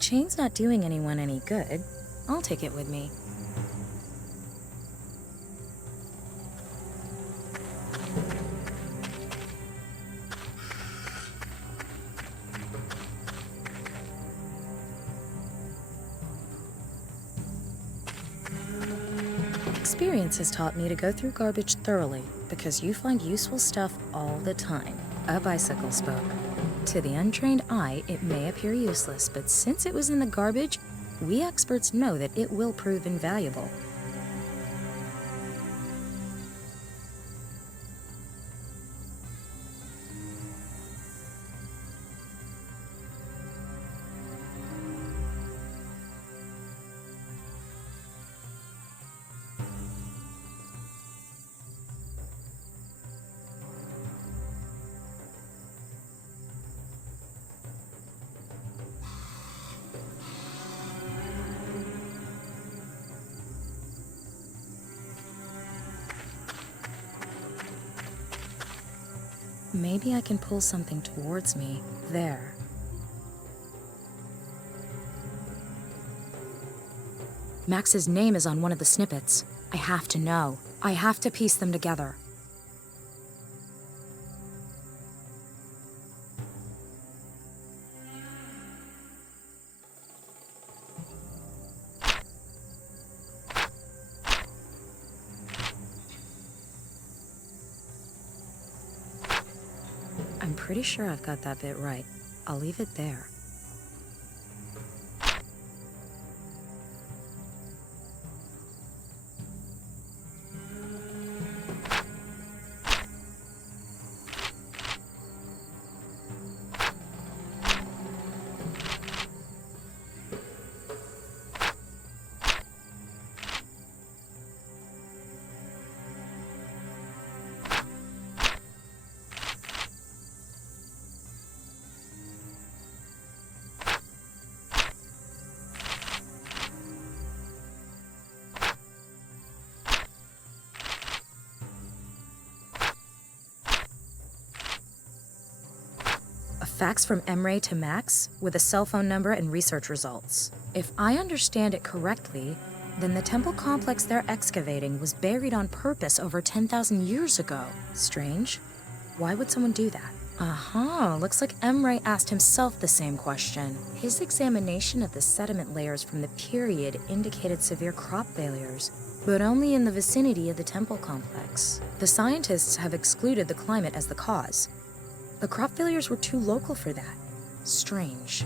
chain's not doing anyone any good, I'll take it with me. Experience has taught me to go through garbage thoroughly, because you find useful stuff all the time. A bicycle spoke. To the untrained eye, it may appear useless, but since it was in the garbage, we experts know that it will prove invaluable. Maybe I can pull something towards me. There. Max's name is on one of the snippets. I have to know. I have to piece them together. I'm pretty sure I've got that bit right. I'll leave it there. Fax from Emre to Max with a cell phone number and research results. If I understand it correctly, then the temple complex they're excavating was buried on purpose over 10,000 years ago. Strange. Why would someone do that? Looks like Emre asked himself the same question. His examination of the sediment layers from the period indicated severe crop failures, but only in the vicinity of the temple complex. The scientists have excluded the climate as the cause. The crop failures were too local for that. Strange.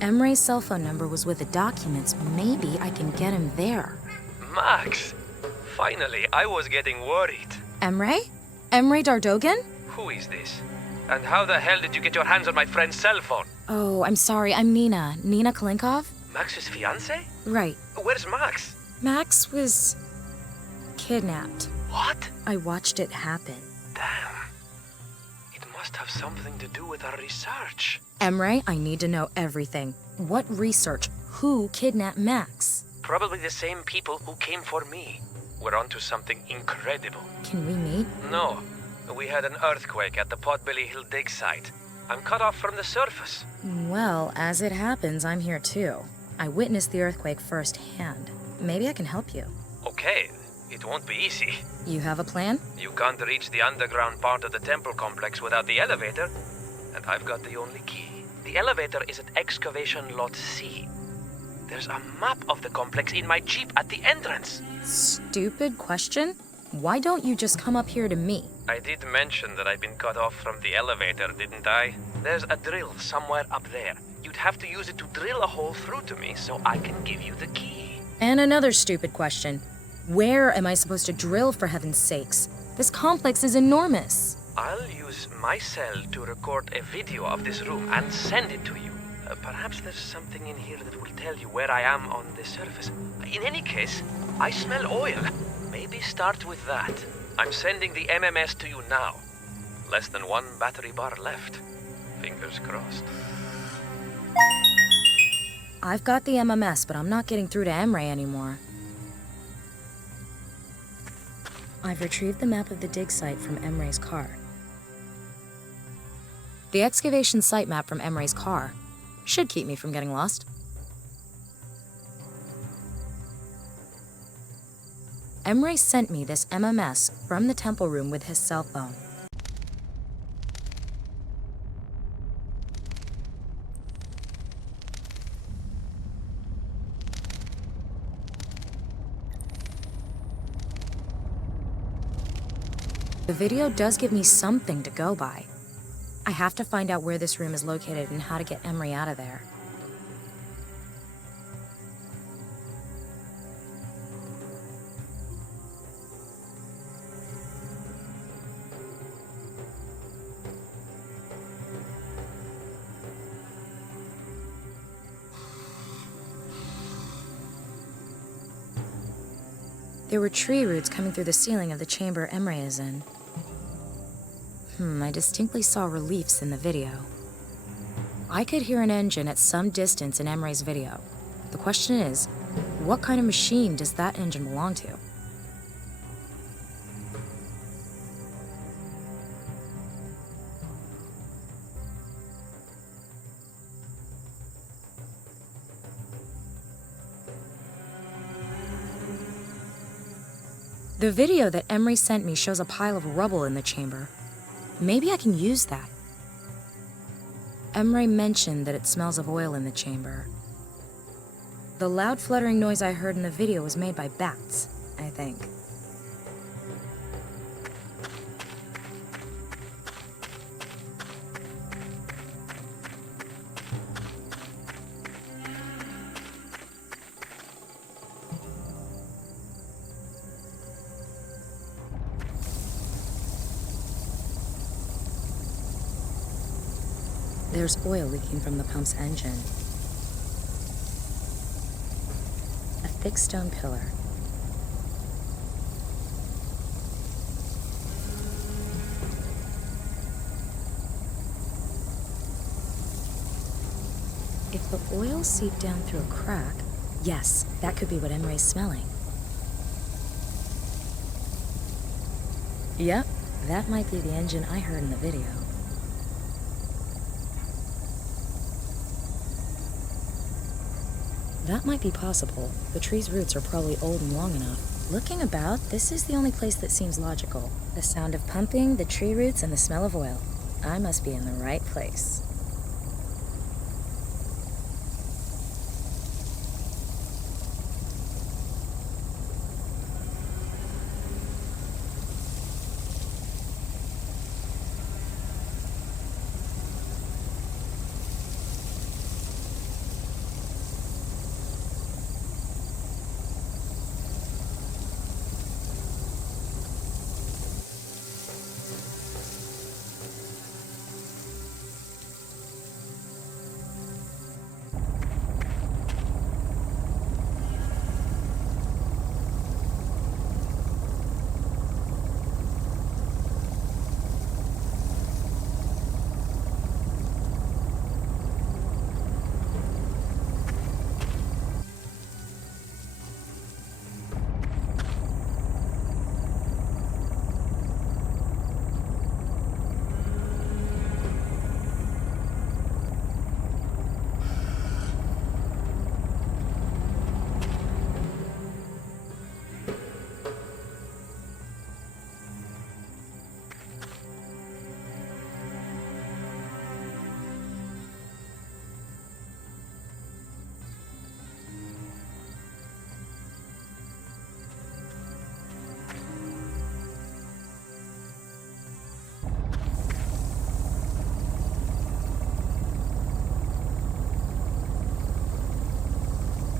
Emre's cell phone number was with the documents. Maybe I can get him there. Max! Finally, I was getting worried. Emre? Emre Dardogan? Who is this? And how the hell did you get your hands on my friend's cell phone? Oh, I'm sorry. I'm Nina. Nina Kalinkov? Max's fiancé? Right. Where's Max? Max was kidnapped. What? I watched it happen. Damn. It must have something to do with our research. Emre, I need to know everything. What research? Who kidnapped Max? Probably the same people who came for me. We're onto something incredible. Can we meet? No. We had an earthquake at the Potbelly Hill dig site. I'm cut off from the surface. Well, as it happens, I'm here too. I witnessed the earthquake firsthand. Maybe I can help you. Okay, it won't be easy. You have a plan? You can't reach the underground part of the temple complex without the elevator, and I've got the only key. The elevator is at excavation lot C. There's a map of the complex in my Jeep at the entrance. Stupid question? Why don't you just come up here to me? I did mention that I've been cut off from the elevator, didn't I? There's a drill somewhere up there. You'd have to use it to drill a hole through to me so I can give you the key. And another stupid question. Where am I supposed to drill, for heaven's sakes? This complex is enormous. I'll use my cell to record a video of this room and send it to you. Perhaps there's something in here that will tell you where I am on the surface. In any case, I smell oil. Maybe start with that. I'm sending the MMS to you now. Less than one battery bar left. Fingers crossed. I've got the MMS, but I'm not getting through to Emre anymore. I've retrieved the map of the dig site from Emre's car. The excavation site map from Emre's car should keep me from getting lost. Emre sent me this MMS from the temple room with his cell phone. The video does give me something to go by. I have to find out where this room is located and how to get Emre out of there. There were tree roots coming through the ceiling of the chamber Emre is in. I distinctly saw reliefs in the video. I could hear an engine at some distance in Emre's video. The question is, what kind of machine does that engine belong to? The video that Emre sent me shows a pile of rubble in the chamber. Maybe I can use that. Emre mentioned that it smells of oil in the chamber. The loud fluttering noise I heard in the video was made by bats, I think. There's oil leaking from the pump's engine. A thick stone pillar. If the oil seeped down through a crack, yes, that could be what Emre's smelling. Yep, that might be the engine I heard in the video. That might be possible. The tree's roots are probably old and long enough. Looking about, this is the only place that seems logical. The sound of pumping, the tree roots, and the smell of oil. I must be in the right place.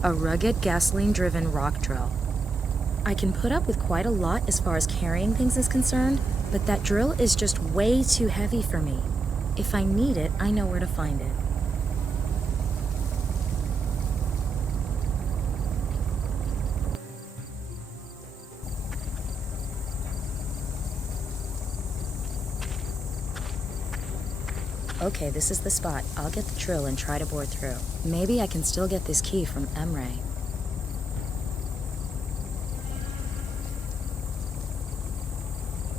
A rugged, gasoline-driven rock drill. I can put up with quite a lot as far as carrying things is concerned, but that drill is just way too heavy for me. If I need it, I know where to find it. Okay, this is the spot. I'll get the drill and try to bore through. Maybe I can still get this key from Emre.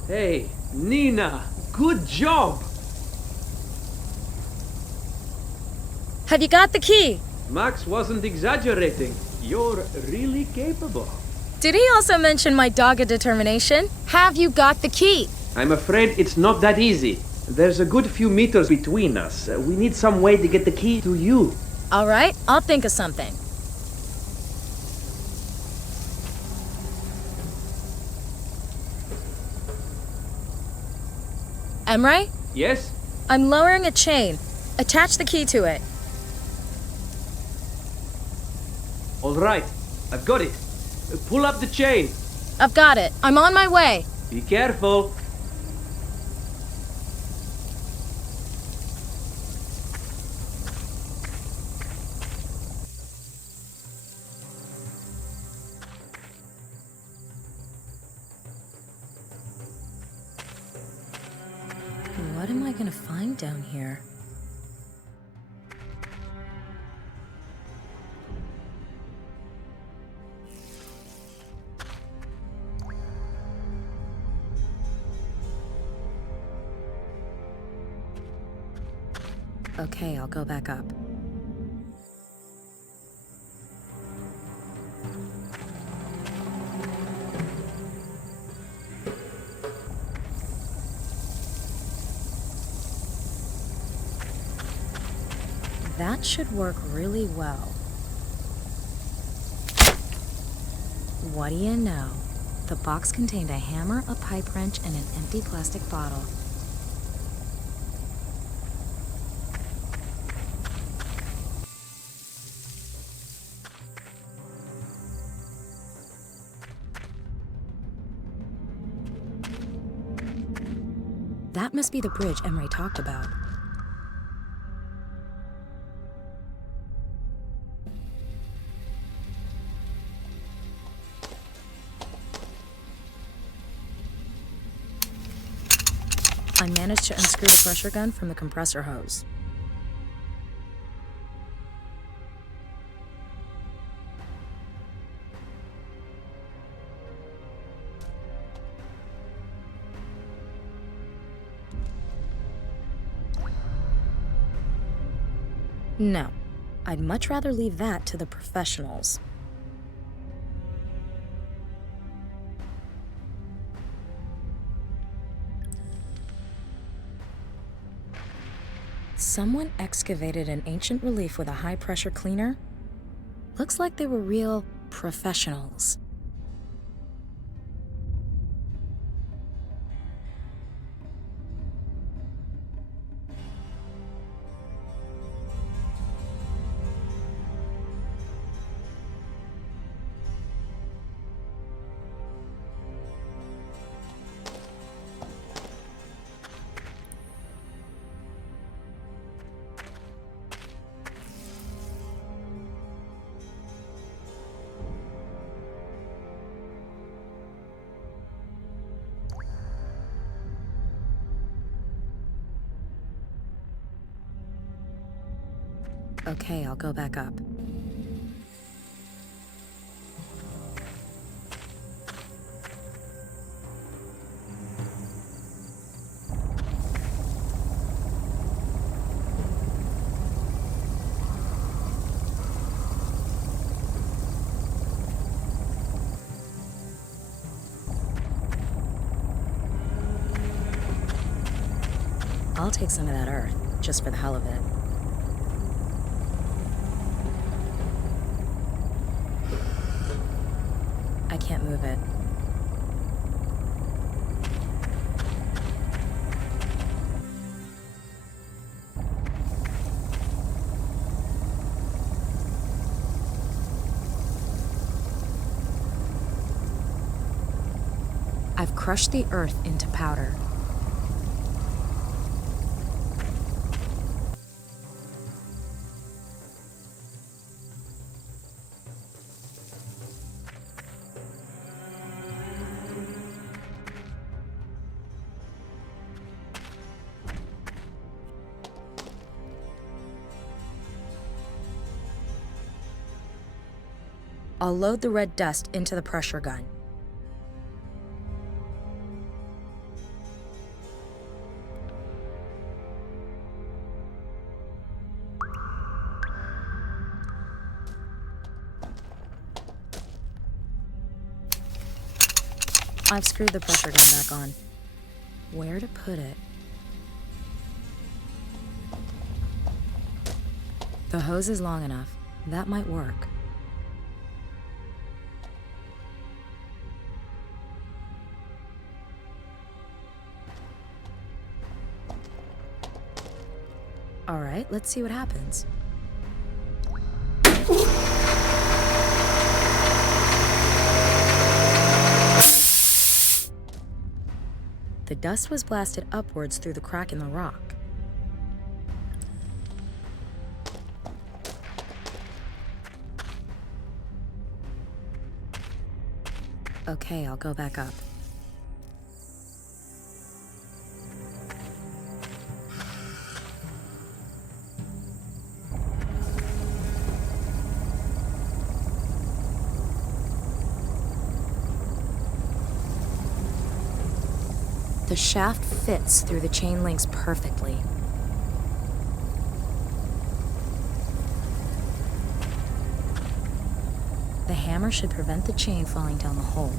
Hey, Nina, good job! Have you got the key? Max wasn't exaggerating. You're really capable. Did he also mention my dogged determination? Have you got the key? I'm afraid it's not that easy. There's a good few meters between us. We need some way to get the key to you. All right, I'll think of something. Emre? Yes? I'm lowering a chain. Attach the key to it. All right, I've got it. Pull up the chain. I've got it. I'm on my way. Be careful. What am I gonna find down here? Okay, I'll go back up. That should work really well. What do you know? The box contained a hammer, a pipe wrench, and an empty plastic bottle. That must be the bridge Emre talked about. I managed to unscrew the pressure gun from the compressor hose. No, I'd much rather leave that to the professionals. Someone excavated an ancient relief with a high-pressure cleaner. Looks like they were real professionals. Okay, I'll go back up. I'll take some of that earth, just for the hell of it. I can't move it. I've crushed the earth into powder. I'll load the red dust into the pressure gun. I've screwed the pressure gun back on. Where to put it? The hose is long enough. That might work. All right, let's see what happens. The dust was blasted upwards through the crack in the rock. Okay, I'll go back up. The shaft fits through the chain links perfectly. The hammer should prevent the chain falling down the hole.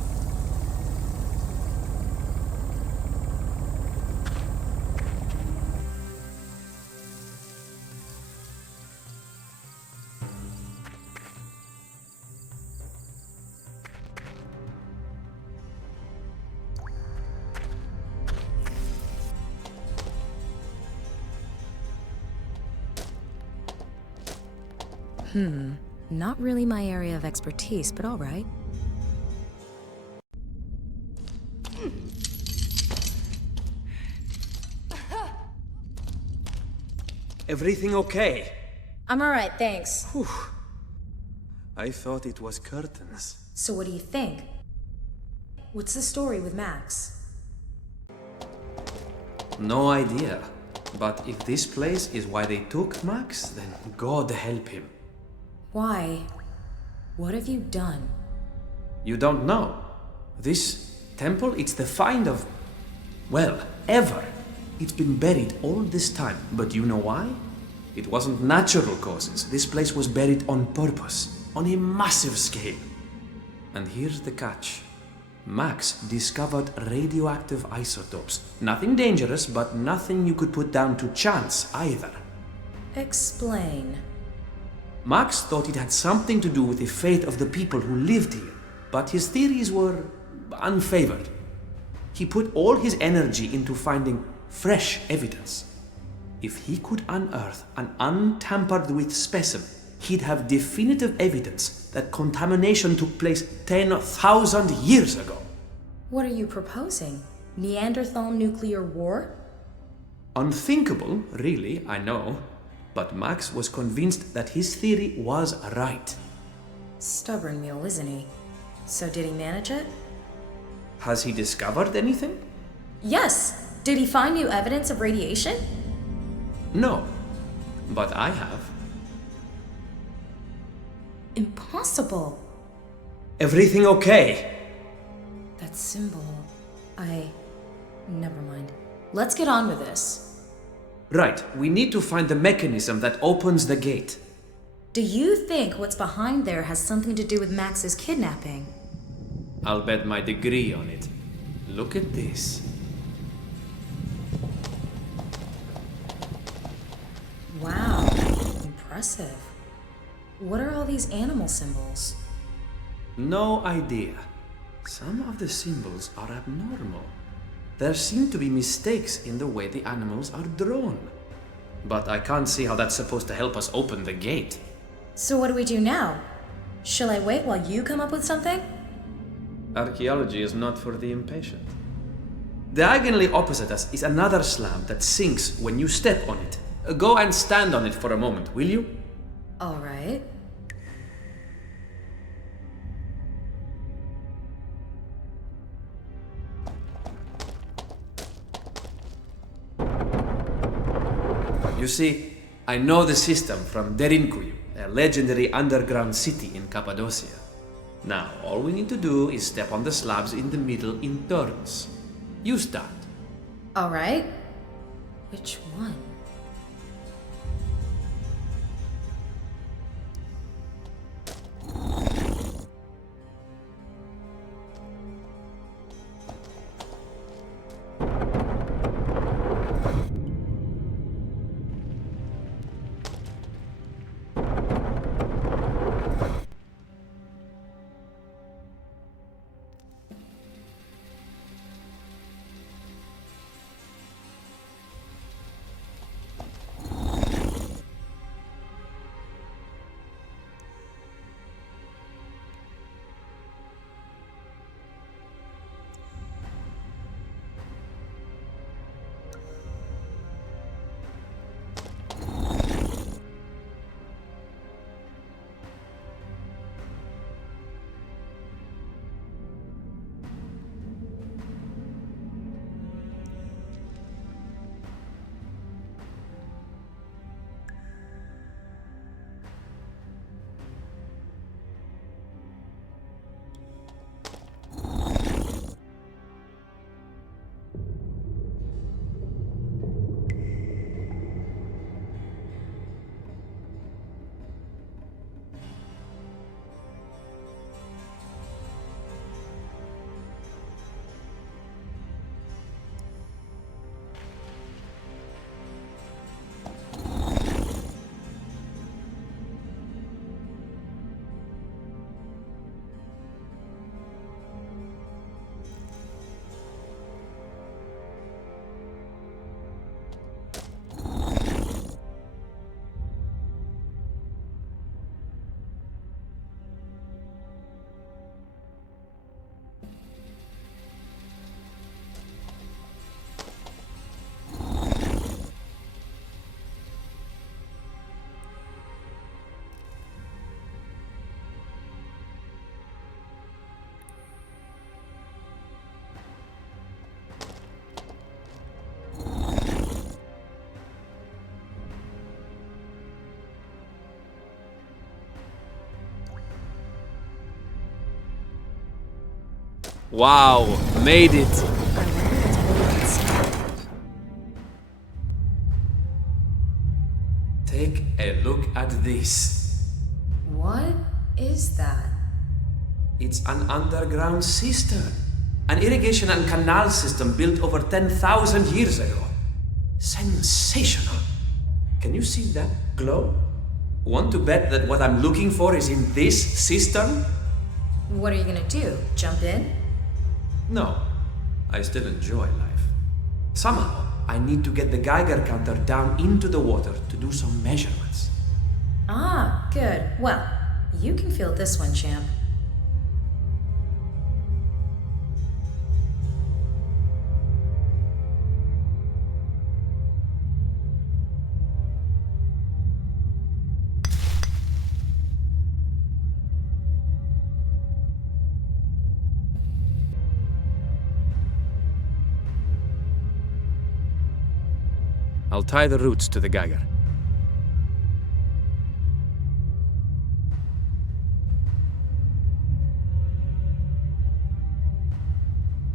Not really my area of expertise, but all right. Everything okay? I'm all right, thanks. Whew. I thought it was curtains. So what do you think? What's the story with Max? No idea. But if this place is why they took Max, then God help him. Why? What have you done? You don't know. This temple, it's the find of, well, ever. It's been buried all this time, but you know why? It wasn't natural causes. This place was buried on purpose, on a massive scale. And here's the catch. Max discovered radioactive isotopes. Nothing dangerous, but nothing you could put down to chance either. Explain. Max thought it had something to do with the fate of the people who lived here, but his theories were unfavored. He put all his energy into finding fresh evidence. If he could unearth an untampered-with specimen, he'd have definitive evidence that contamination took place 10,000 years ago. What are you proposing? Neanderthal nuclear war? Unthinkable, really, I know. But Max was convinced that his theory was right. Stubborn mule, isn't he? So did he manage it? Has he discovered anything? Yes! Did he find new evidence of radiation? No, but I have. Impossible! Everything okay? That symbol... Never mind. Let's get on with this. Right, we need to find the mechanism that opens the gate. Do you think what's behind there has something to do with Max's kidnapping? I'll bet my degree on it. Look at this. Wow, impressive. What are all these animal symbols? No idea. Some of the symbols are abnormal. There seem to be mistakes in the way the animals are drawn. But I can't see how that's supposed to help us open the gate. So what do we do now? Shall I wait while you come up with something? Archaeology is not for the impatient. Diagonally opposite us is another slab that sinks when you step on it. Go and stand on it for a moment, will you? All right. You see, I know the system from Derinkuyu, a legendary underground city in Cappadocia. Now, all we need to do is step on the slabs in the middle in turns. You start. All right. Which one? Wow, made it! I wonder what's really inside. Take a look at this. What is that? It's an underground cistern. An irrigation and canal system built over 10,000 years ago. Sensational. Can you see that glow? Want to bet that what I'm looking for is in this cistern? What are you gonna do? Jump in? No. I still enjoy life. Somehow, I need to get the Geiger counter down into the water to do some measurements. Ah, good. Well, you can feel this one, champ. I'll tie the roots to the Geiger.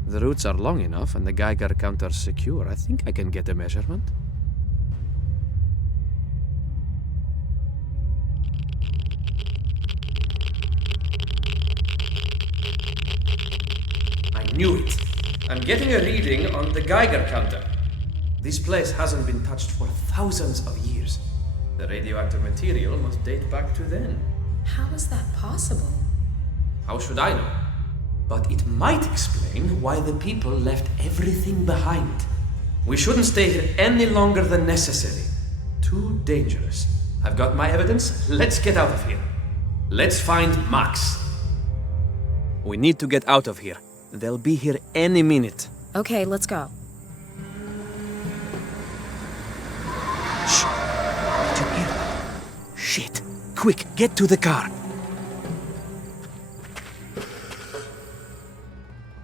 The roots are long enough and the Geiger counter's secure. I think I can get a measurement. I knew it. I'm getting a reading on the Geiger counter. This place hasn't been touched for thousands of years. The radioactive material must date back to then. How is that possible? How should I know? But it might explain why the people left everything behind. We shouldn't stay here any longer than necessary. Too dangerous. I've got my evidence. Let's get out of here. Let's find Max. We need to get out of here. They'll be here any minute. Okay, let's go. Shh! Did you hear that? Shit! Quick, get to the car!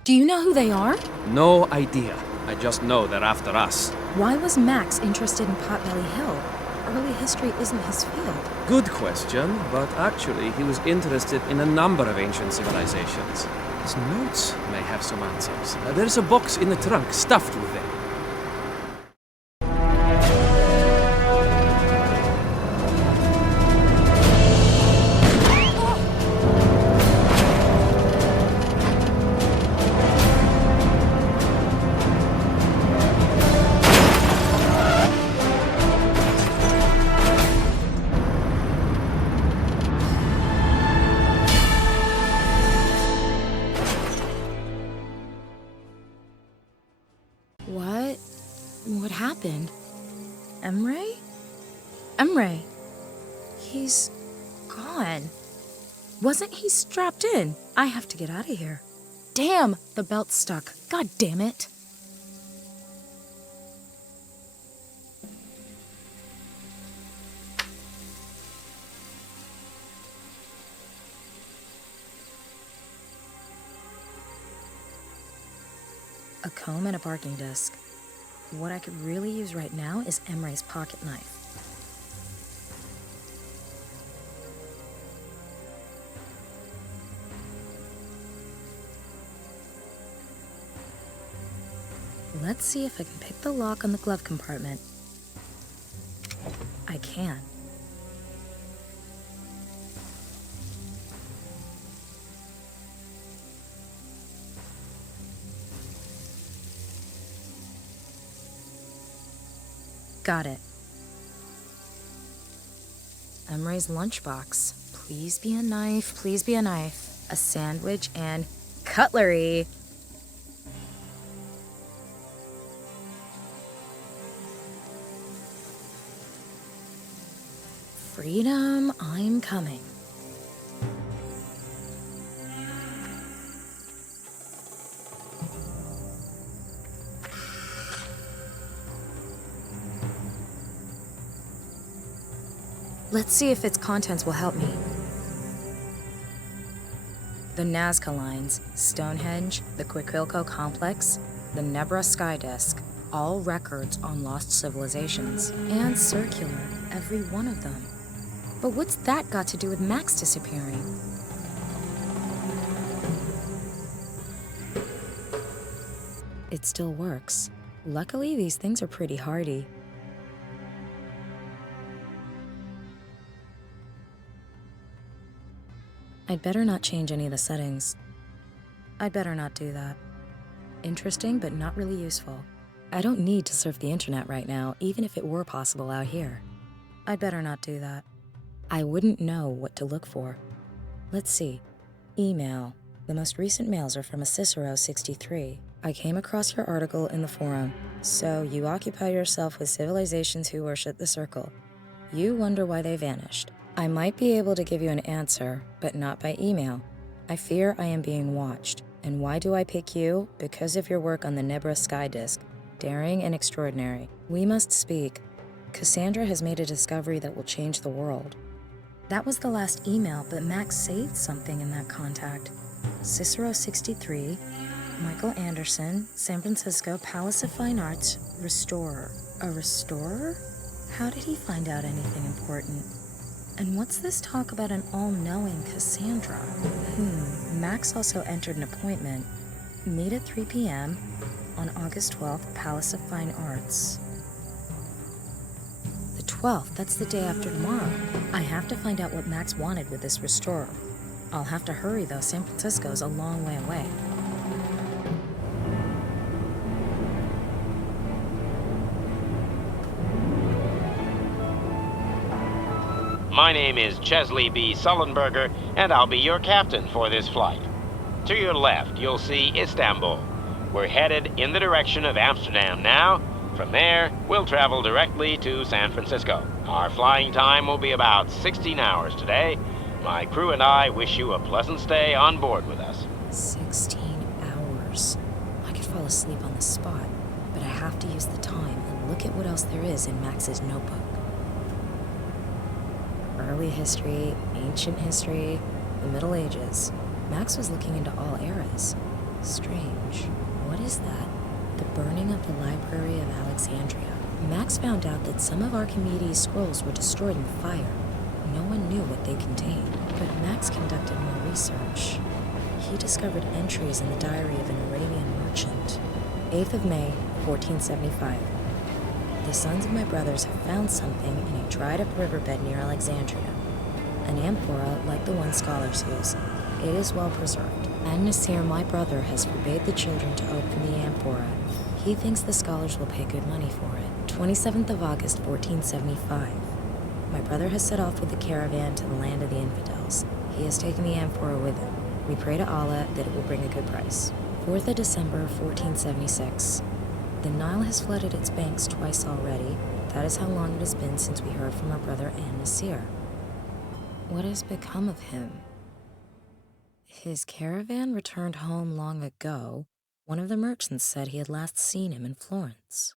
Do you know who they are? No idea. I just know they're after us. Why was Max interested in Potbelly Hill? early history isn't his field? Good question, but actually he was interested in a number of ancient civilizations. His notes may have some answers. There's a box in the trunk stuffed with them. What happened? Emre? Emre! He's gone. Wasn't he strapped in? I have to get out of here. Damn, the belt's stuck. God damn it. A comb and a barking disc. What I could really use right now is Emre's pocket knife. Let's see if I can pick the lock on the glove compartment. I can. Got it. Emre's lunchbox. Please be a knife, please be a knife. A sandwich and cutlery. Freedom, I'm coming. Let's see if its contents will help me. The Nazca Lines, Stonehenge, the Quiquilco Complex, the Nebra Sky Disk, all records on lost civilizations, and circular, every one of them. But what's that got to do with Max disappearing? It still works. Luckily, these things are pretty hardy. I'd better not change any of the settings. I'd better not do that. Interesting, but not really useful. I don't need to surf the internet right now, even if it were possible out here. I'd better not do that. I wouldn't know what to look for. Let's see. Email. The most recent mails are from a Cicero 63. I came across your article in the forum. So you occupy yourself with civilizations who worship the circle. You wonder why they vanished. I might be able to give you an answer, but not by email. I fear I am being watched. And why do I pick you? Because of your work on the Nebra Sky Disk. Daring and extraordinary. We must speak. Cassandra has made a discovery that will change the world. That was the last email, but Max saved something in that contact. Cicero 63, Michael Anderson, San Francisco, Palace of Fine Arts, restorer. A restorer? How did he find out anything important? And what's this talk about an all-knowing Cassandra? Max also entered an appointment. Meet at 3 p.m. on August 12th, Palace of Fine Arts. The 12th, that's the day after tomorrow. I have to find out what Max wanted with this restorer. I'll have to hurry though, San Francisco's a long way away. My name is Chesley B. Sullenberger, and I'll be your captain for this flight. To your left, you'll see Istanbul. We're headed in the direction of Amsterdam now. From there, we'll travel directly to San Francisco. Our flying time will be about 16 hours today. My crew and I wish you a pleasant stay on board with us. 16 hours. I could fall asleep on the spot, but I have to use the time and look at what else there is in Max's notebook. Early history, ancient history, the Middle Ages. Max was looking into all eras. Strange. What is that? The burning of the Library of Alexandria. Max found out that some of Archimedes' scrolls were destroyed in fire. No one knew what they contained, but Max conducted more research. He discovered entries in the diary of an Arabian merchant. 8th of May, 1475. The sons of my brothers have found something in a dried-up riverbed near Alexandria. An amphora like the one scholars use. It is well preserved. An-Nasir, my brother, has forbade the children to open the amphora. He thinks the scholars will pay good money for it. 27th of August, 1475. My brother has set off with the caravan to the land of the infidels. He has taken the amphora with him. We pray to Allah that it will bring a good price. 4th of December, 1476. The Nile has flooded its banks twice already. That is how long it has been since we heard from our brother An-Nasir. What has become of him? His caravan returned home long ago. One of the merchants said he had last seen him in Florence.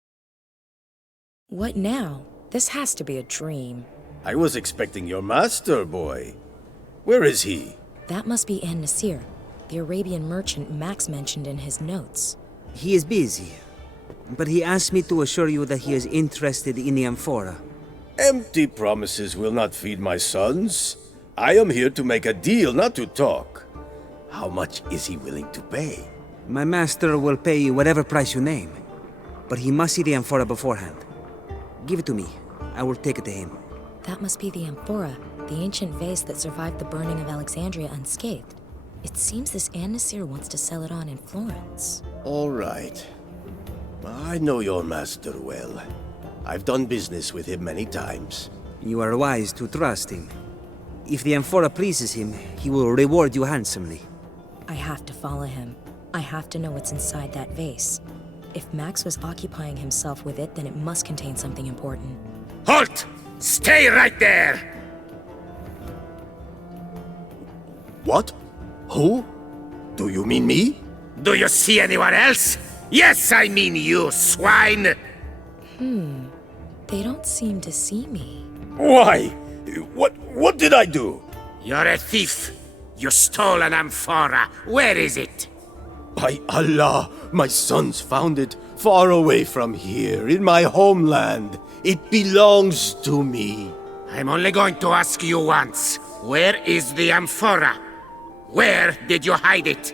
What now? This has to be a dream. I was expecting your master, boy. Where is he? That must be An-Nasir, the Arabian merchant Max mentioned in his notes. He is busy, but he asked me to assure you that he is interested in the amphora. Empty promises will not feed my sons. I am here to make a deal, not to talk. How much is he willing to pay? My master will pay whatever price you name, but he must see the amphora beforehand. Give it to me. I will take it to him. That must be the amphora, the ancient vase that survived the burning of Alexandria unscathed. It seems this An-Nasir wants to sell it on in Florence. All right. I know your master well. I've done business with him many times. You are wise to trust him. If the amphora pleases him, he will reward you handsomely. I have to follow him. I have to know what's inside that vase. If Max was occupying himself with it, then it must contain something important. Halt! Stay right there! What? Who? Do you mean me? Do you see anyone else? Yes, I mean you, swine! They don't seem to see me. Why? What did I do? You're a thief. You stole an amphora. Where is it? By Allah, my sons found it far away from here, in my homeland. It belongs to me. I'm only going to ask you once. Where is the amphora? Where did you hide it?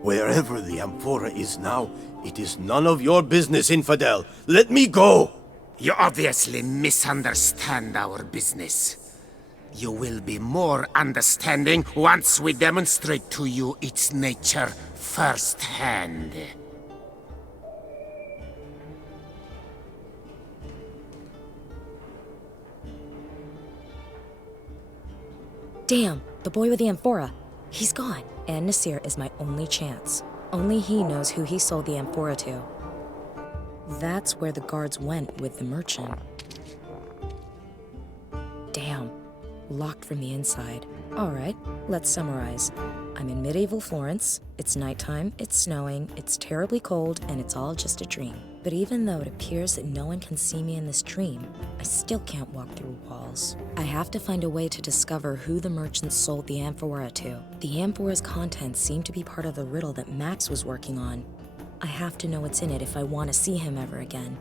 Wherever the amphora is now, it is none of your business, infidel. Let me go! You obviously misunderstand our business. You will be more understanding once we demonstrate to you its nature firsthand. Damn, the boy with the amphora. He's gone. An-Nasir is my only chance. Only he knows who he sold the amphora to. That's where the guards went with the merchant. Damn. Locked from the inside. Alright, let's summarize. I'm in medieval Florence, it's nighttime, it's snowing, it's terribly cold, and it's all just a dream. But even though it appears that no one can see me in this dream, I still can't walk through walls. I have to find a way to discover who the merchant sold the amphora to. The amphora's contents seem to be part of the riddle that Max was working on. I have to know what's in it if I want to see him ever again.